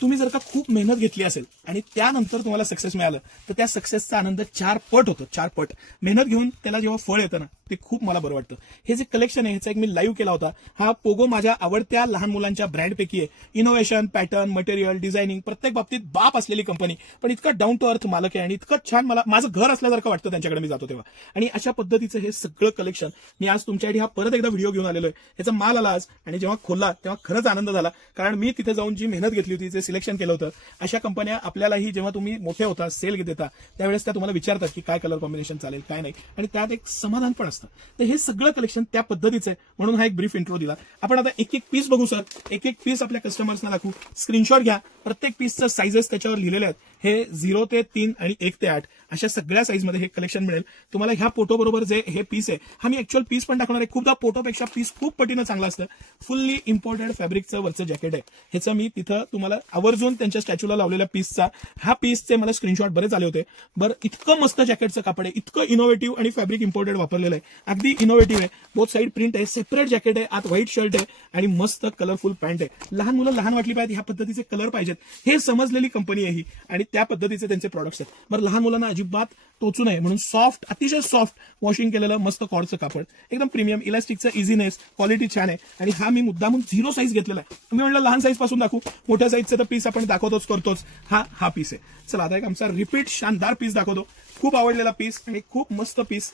तुम्ही जर का खूप मेहनत घेतली असेल आणि त्यानंतर तुम्हाला सक्सेस मिळालं तर त्या सक्सेसचा आनंद 4 पट होतो, 4 पट. मेहनत घेऊन त्याला जेव्हा फळ येतं ना ते खूप मला बरं वाटतं. हे जे कलेक्शन आहे ह्याचा एक मी लाईव्ह केला होता. हा पोगो माझ्या आवडत्या लहान मुलांच्या ब्रँडपैकी आहे. इनोव्हेशन, पॅटर्न, मटेरियल, डिझायनिंग प्रत्येक बाबतीत बाप असलेली कंपनी, पण इतका डाऊन टू अर्थ मालक आहे आणि इतकं छान मला माझं घर असल्यासारखं वाटतं त्यांच्याकडे मी जातो तेव्हा. आणि अशा पद्धतीचं हे सगळं कलेक्शन मी आज तुमच्यासाठी हा परत एकदा व्हिडिओ घेऊन आलेलो आहे. ह्याचा माल आला आज आणि जेव्हा खोलला तेव्हा खरंच आनंद झाला, कारण मी तिथे जाऊन जी मेहनत घेतली होती, जे सिलेक्शन केलं होतं, अशा कंपन्या आपल्यालाही जेव्हा तुम्ही मोठे होता, सेल देता, त्यावेळेस त्या तुम्हाला विचारतात की काय कलर कॉम्बिनेशन चालेल काय नाही, आणि त्यात एक समाधान पण असतं. तर हे सगळं कलेक्शन त्या पद्धतीचं आहे, म्हणून हा एक ब्रीफ इंट्रो दिला. आपण आता एक एक पीस बघू सर, एक एक पीस आपल्या कस्टमर्सना दाखवू. स्क्रीनशॉट घ्या, प्रत्येक पीसचं साईजेस त्याच्यावर लिहिलेले आहेत. हे 0 ते 3 आणि 1 ते 8 अशा सगळ्या साईजमध्ये हे कलेक्शन मिळेल तुम्हाला. ह्या फोटो बरोबर जे हे पीस आहे, हा मी ऍक्च्युअल पीस पण दाखवणार आहे. खूपदा फोटोपेक्षा पीस खूप पटीनं चांगलं असतं. फुल्ली इम्पोर्टेड फॅब्रिकचं वरचं जॅकेट आहे. ह्याचं मी तिथं तुम्हाला आवर्जून त्यांच्या स्टॅच्यूला लावलेल्या पीसचा, हा पीसचे मला स्क्रीनशॉट बरेच आले होते. बरं, इतकं मस्त जॅकेटचं कापड आहे, इतकं इनोव्हेटिव्ह आणि फॅब्रिक इम्पोर्टेड वापरलेलं आहे. अगदी इनोव्हेटिव्ह आहे. बोथ साईड प्रिंट आहे, सेपरेट जॅकेट आहे, आत व्हाईट शर्ट आहे आणि मस्त कलरफुल पॅन्ट आहे. लहान मुलं लहान वाटली पाहिजे, ह्या पद्धतीचे कलर पाहिजेत, हे समजलेली कंपनी आहे ही, आणि त्या पद्धतीचे त्यांचे प्रॉडक्ट्स आहेत. बरं, लहान मुलांना अजिबात टोचू नये म्हणून सॉफ्ट, अतिशय सॉफ्ट वॉशिंग केलेलं मस्त कॉर्डचं कापड, एकदम प्रीमियम, इलास्टिकचं इझीनेस, क्वालिटी छान आहे. आणि हा मी मुद्दामून 0 साईज घेतलेला आहे. मी म्हणलं लहान साईज पासून दाखवू, मोठ्या साईजचं तर पीस आपण दाखवतोच करतोच. हा पीस आहे. चला आता एक आमचा रिपीट शानदार पीस दाखवतो. खूप आवडलेला पीस आणि खूप मस्त पीस.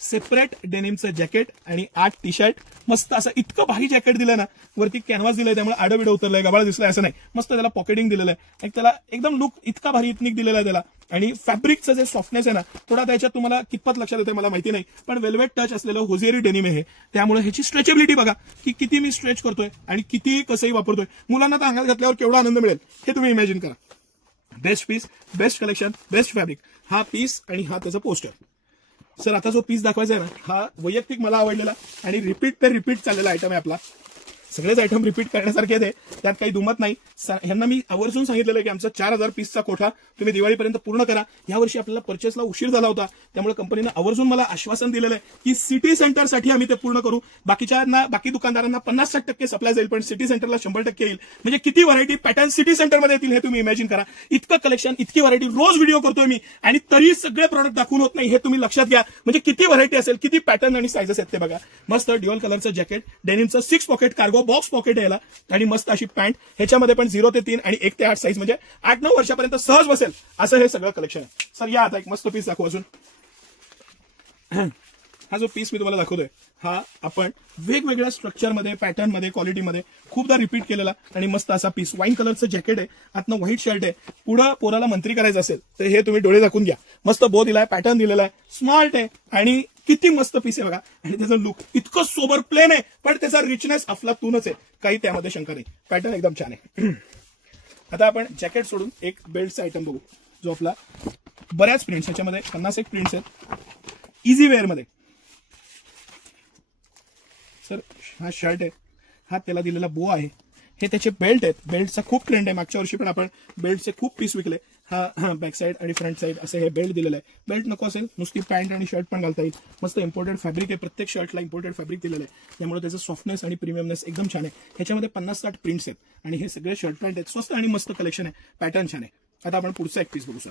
सेपरेट डेनिमचं जॅकेट आणि 8 टी शर्ट, मस्त असं इतकं भारी जॅकेट दिलं ना. वरती कॅनव्हास दिलंय त्यामुळे आडं बिडं उतरलंय, गबाळ दिसलंय असं नाही, मस्त त्याला पॉकेटिंग दिलेलं आहे. त्याला एकदम लुक इतका भारी इथनिक दिलेला आहे त्याला. आणि फॅब्रिकचं जे सॉफ्टनेस आहे ना, थोडा त्याच्यात तुम्हाला कितपत लक्षात येते मला माहिती नाही, पण वेल्वेट टच असलेलं होजेरी डेनिम आहे, त्यामुळे ह्याची स्ट्रेचेबिलिटी बघा की किती मी स्ट्रेच करतोय आणि किती कसंही वापरतोय. मुलांना तर अंगात घातल्यावर केवढा आनंद मिळेल हे तुम्ही इमॅजिन करा. Best piece, best collection, best fabric. हा पीस आणि हा त्याचं पोस्टर. सर आता जो पीस दाखवायचा आहे ना, हा वैयक्तिक मला आवडलेला आणि रिपीट पे रिपीट चाललेला आयटम आहे आपला. सगळेच आयटम रिपीट करण्यासारखे आहेत, त्यात काही दुमत नाही. ह्यांना मी आवर्जून सांगितलेलं आहे की आमचा 4000 पीसचा कोठा तुम्ही दिवाळीपर्यंत पूर्ण करा. यावर्षी आपल्याला परचेसला उशीर झाला होता, त्यामुळे कंपनीनं आवर्जून मला आश्वासन दिलेलं आहे की सिटी सेंटरसाठी आम्ही ते पूर्ण करू. बाकी दुकानदारांना 50-60% सप्लाय जाईल, पण सिटी सेंटरला 100% येईल. म्हणजे किती व्हरायटी पॅटर्न सिटी सेंटरमध्ये येतील हे तुम्ही इमॅजिन करा. इतकं कलेक्शन, इतकी व्हरायटी. रोज व्हिडिओ करतोय मी आणि तरी सगळे प्रॉडक्ट दाखवून होत नाही, हे तुम्ही लक्षात घ्या. म्हणजे किती व्हरायटी असेल, किती पॅटर्न आणि साईजेस आहेत ते बघा. मस्त ड्युअल कलरचं जॅकेट, डेनिमचं 6 पॉकेट कार्गो बॉक्स पॉकेट यायला, आणि मस्त अशी पॅन्ट. ह्याच्यामध्ये पण 0 ते 3 आणि 1 ते 8 साईज, म्हणजे 8-9 वर्षापर्यंत सहज बसेल असं हे सगळं कलेक्शन आहे. सर या आता एक मस्त पीस दाखवू अजून. हा जो पीस मी तुम्हाला दाखवतोय, हा आपण वेगवेगळ्या स्ट्रक्चरमध्ये, पॅटर्नमध्ये, क्वालिटीमध्ये खूपदा रिपीट केलेला आणि मस्त असा पीस. वाईन कलरचं जॅकेट आहे, आतनं व्हाईट शर्ट आहे. पुढं पोराला मंत्री करायचं असेल तर हे तुम्ही डोळे झाकून घ्या. मस्त बो दिलाय, पॅटर्न दिलेला आहे, स्मार्ट आहे आणि किती मस्त पीस आहे बघा. आणि त्याचं लुक इतकं सोबर प्लेन आहे, पण त्याचा रिचनेस अफलातूनच आहे, काही त्यामध्ये शंका नाही. पॅटर्न एकदम छान आहे. आता आपण जॅकेट सोडून एक बेल्टचा आयटम बघू, जो आपला बऱ्याच प्रिंट्स, ह्याच्यामध्ये 51 प्रिंट्स आहेत, इझी वेअर मध्ये. सर हा शर्ट आहे, हा त्याला दिलेला बो आहे, हे त्याचे बेल्ट आहेत. बेल्टचा खूप ट्रेंड आहे, मागच्या वर्षी पण आपण बेल्टचे खूप पीस विकले. हा बॅक साईड आणि फ्रंट साईड असे हे बेल्ट दिलेलं आहे. बेल्ट नको असेल, नुसती पॅन्ट आणि शर्ट पण घालता येईल. मस्त इम्पोर्टेड फॅब्रिक आहे, प्रत्येक शर्टला इम्पोर्टेड फॅब्रिक दिलेलं आहे, त्यामुळे त्याचं सॉफ्टनेस आणि प्रीमियमनेस एकदम छान आहे. ह्याच्यामध्ये 50-60 प्रिंट्स आहेत आणि हे सगळे शर्ट पॅन्ट आहेत. स्वस्त आणि मस्त कलेक्शन आहे, पॅटर्न छान आहे. आता आपण पुढचा एक पीस बघू सर.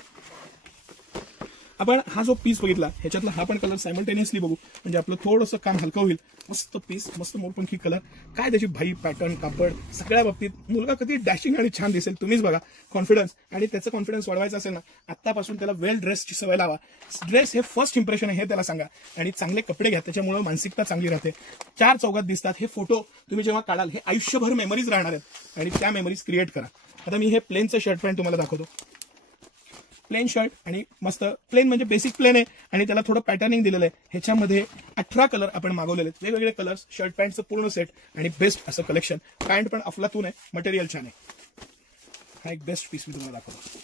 आपण हा जो पीस बघितला, ह्याच्यातला हा पण कलर सायमल्टेनियसली बघू, म्हणजे आपलं थोडंसं काम हलकं होईल. मस्त पीस, मस्त मोरपंखी कलर, काय त्याची भाई, पॅटर्न, कापड, सगळ्या बाबतीत मुलगा कधी डॅशिंग आणि छान दिसेल. तुम्हीच बघा. कॉन्फिडन्स, आणि त्याचं कॉन्फिडन्स वाढवायचा असेल ना, आत्तापासून त्याला वेल ड्रेसची सवय लावा. ड्रेस हे फर्स्ट इम्प्रेशन आहे हे त्याला सांगा, आणि चांगले कपडे घ्या, त्याच्यामुळे मानसिकता चांगली राहते. 4 चौघात दिसतात हे फोटो तुम्ही जेव्हा काढाल, हे आयुष्यभर मेमरीज राहणार आहेत आणि त्या मेमरीज क्रिएट करा. आता मी हे प्लेनचं शर्ट पॅन्ट तुम्हाला दाखवतो. प्लेन शर्ट आणि मस्त प्लेन, म्हणजे बेसिक प्लेन आहे आणि त्याला थोडं पॅटर्निंग दिलेलं आहे. ह्याच्यामध्ये 18 कलर आपण मागवलेले आहेत, वेगवेगळे कलर्स, शर्ट पॅन्टचं पूर्ण सेट आणि बेस्ट असं कलेक्शन. पॅन्ट पण अफलातून आहे, मटेरियल छान आहे. हा एक बेस्ट पीस मी तुम्हाला दाखवतो.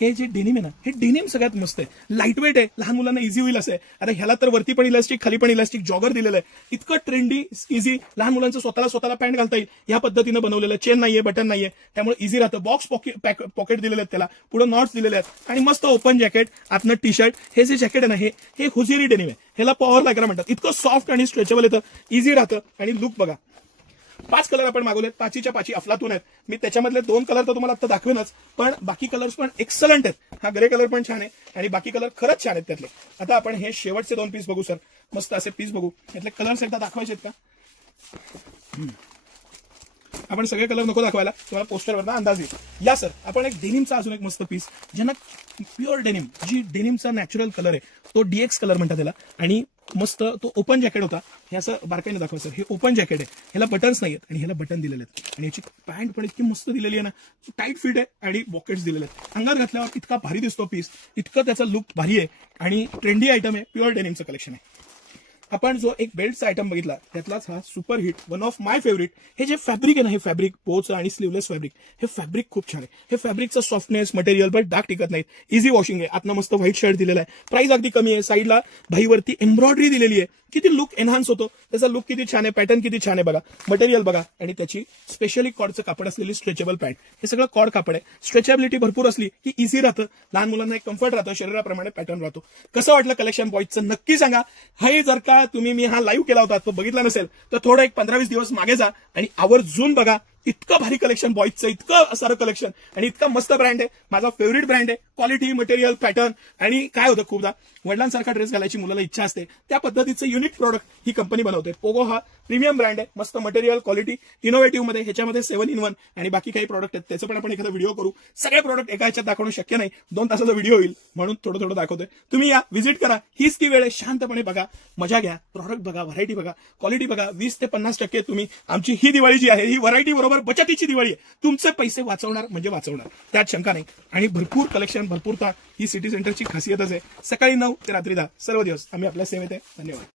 हे जे डेनिम आहे ना, हे डेनिम सगळ्यात मस्त आहे, लाईट वेट आहे, लहान मुलांना इझी होईल असं आहे. आता ह्याला तर वरती पण इलास्टिक, खाली पण इलास्टिक, जॉगर दिलेलं आहे. इतकं ट्रेंडी, इझी, लहान मुलांचं स्वतःला पॅन्ट घालता येईल या पद्धतीनं बनवलेलं. चेन नाहीये, बटन नाहीये, त्यामुळे इझी राहतं. बॉक्स पॉकेट दिलेले आहेत, त्याला पुढे नॉट्स दिलेले आहेत आणि मस्त ओपन जॅकेट, आतनं टी शर्ट. हे जे जॅकेट आहे ना, हे हुजेरी डेनिम आहे, ह्याला पॉवर लायक्रा म्हणतात. इतकं सॉफ्ट आणि स्ट्रेचेबल येतं, इझी राहतं आणि लुक बघा. 5 कलर आपण मागवलेत, 5च्या 5 अफलातून आहेत. मी त्याच्यामधले 2 कलर तर तुम्हाला आता दाखवेनच, पण बाकी कलर्स पण एक्सलंट आहेत. हा ग्रे कलर पण छान आहे आणि बाकी कलर खरंच छान आहेत त्यातले. आता आपण हे शेवटचे 2 पीस बघू सर. मस्त असे पीस बघू. यातले कलर्स एकदा दाखवायचे आहेत का? आपण सगळे कलर नको दाखवायला, तुम्हाला पोस्टरवरचा अंदाज येईल. या सर, आपण एक डेनिमचा अजून एक मस्त पीस, ज्यांना प्युअर डेनिम, जी डेनिमचा नॅचरल कलर आहे तो DX कलर म्हणतात त्याला, आणि मस्त तो ओपन जॅकेट होता. हे असं बारकाईने दाखवा सर. हे ओपन जॅकेट आहे, ह्याला बटन्स नाहीयेत आणि ह्याला बटन दिलेले आहेत आणि याची पॅन्ट पण इतकी मस्त दिलेली आहे ना, टाईट फिट आहे आणि पॉकेट्स दिलेले आहेत. अंगात घातल्यावर इतका भारी दिसतो पीस, इतकं त्याचा लुक भारी आहे आणि ट्रेंडी आयटम आहे. प्युअर डेनिमचं कलेक्शन आहे. आपण जो एक बेल्टचा आयटम बघितला त्यातलाच हा super hit, one of my favourite. हे जे फॅब्रिक आहे ना, हे फॅब्रिक पोचं आणि स्लीवलेस फॅब्रिक, हे फॅब्रिक खूप छान आहे. हे फॅब्रिकचं सॉफ्टनेस, मटेरियल, पण डाग टिकत नाहीत, इझी वॉशिंग आहे. आतनं मस्त व्हाईट शर्ट दिलेला आहे. प्राइस अगदी कमी आहे. साईडला भाईवरती एम्ब्रॉयडरी दिलेली आहे. किती लुक एनहान्स होतो, त्याचा लुक किती छान आहे, पॅटर्न किती छान आहे बघा. मटेरियल बघा आणि त्याची स्पेशली कॉर्डचं कापड असलेली स्ट्रेचेबल पॅन्ट. हे सगळं कॉर्ड कापड आहे. स्ट्रेचेबिलिटी भरपूर असली की इझी राहतं, लहान मुलांना एक कम्फर्ट राहतं, शरीराप्रमाणे पॅटर्न राहतो. कसं वाटलं कलेक्शन बॉईजचं नक्की सांगा. हे जर का तुम्ही मी हा लाईव्ह केला होता तो बघितला नसेल तर थोडं एक 15-20 दिवस मागे जा आणि आवर्जून बघा. इतकं भारी कलेक्शन बॉईजचं, इतकं सारं कलेक्शन आणि इतका मस्त ब्रँड आहे. माझा फेवरेट ब्रँड आहे. Quality, material, pattern. आणि काय होतं खूपदा वडिलांसारखा ड्रेस घालायची मुलाला इच्छा असते, त्या पद्धतीचं युनिक प्रोडक्ट ही कंपनी बनवते. पोगो हा प्रीमियम ब्रँड आहे. मस्त मटेरियल, क्वालिटी, इनोव्हेटिव्ह मध्ये. ह्याच्यामध्ये 7-in-1 आणि बाकी काही प्रोडक्ट आहेत, त्याचं पण आपण एखादा व्हिडिओ करू. सगळे प्रोडक्ट एका ह्याच्यात दाखवणं शक्य नाही, 2 तासाचा व्हिडिओ होईल, म्हणून थोडं थोडं दाखवतोय. तुम्ही या, व्हिजिट करा. हीच ती वेळ आहे. शांतपणे बघा, मजा घ्या, प्रोडक्ट बघा, व्हरायटी बघा, क्वालिटी बघा. 20 ते 50% तुम्ही आमची ही दिवाळी जी आहे ही व्हरायटी बरोबर बचतीची दिवाळी आहे. तुमचे पैसे वाचवणार म्हणजे वाचवणार, त्यात शंका नाही. आणि भरपूर कलेक्शन, भरपूरता ही सिटी सेंटरची खासियतच आहे. सकाळी 9 ते रात्री 10 सर्व दिवस आम्ही आपल्या सेवेत आहे. धन्यवाद.